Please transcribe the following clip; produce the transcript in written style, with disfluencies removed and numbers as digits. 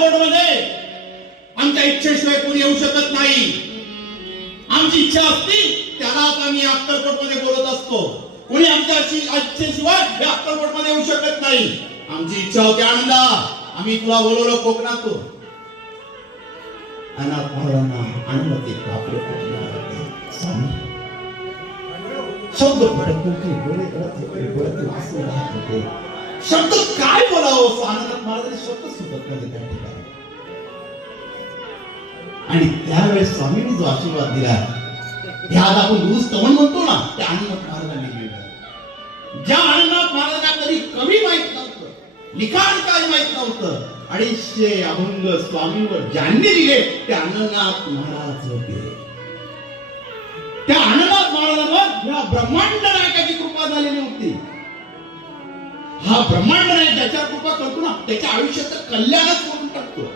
अक्कलकोटमध्ये आमच्या इच्छेशिवाय कोणी येऊ शकत नाही. आमची इच्छा असती त्यालाच आम्ही अक्कलकोटमध्ये बोलत असतो. कोणी आमच्या इच्छेशिवाय अक्कलकोटमध्ये येऊ शकत नाही. आमची इच्छा होती आनंदा, आम्ही तुला बोलवलं कोकणातून. अनाथ महाराजांना अनुमती प्राप्त शब्द शब्द काय बोलावं अनाथ महाराजांनी शब्द सुचत नाही त्या ठिकाणी. आणि त्यावेळेस स्वामींनी जो आशीर्वाद दिला, ह्यात आपण दुरुस्त स्तवन म्हणतो ना, त्या अनाथ महाराजांनी दिला. ज्या अनाथ महाराजांना कधी कमी माहित नव्हतं, लिखाण काय माहित नव्हतं, 250 अभंग स्वामींवर ज्यांनी दिले ते अनंतनाथ महाराज होते. त्या अनंतनाथ महाराजांवर या ब्रह्मांड नायकाची कृपा झालेली होती. हा ब्रह्मांड नायक ज्याच्या कृपा करतो ना, त्याच्या आयुष्याचं कल्याणच करून टाकतो.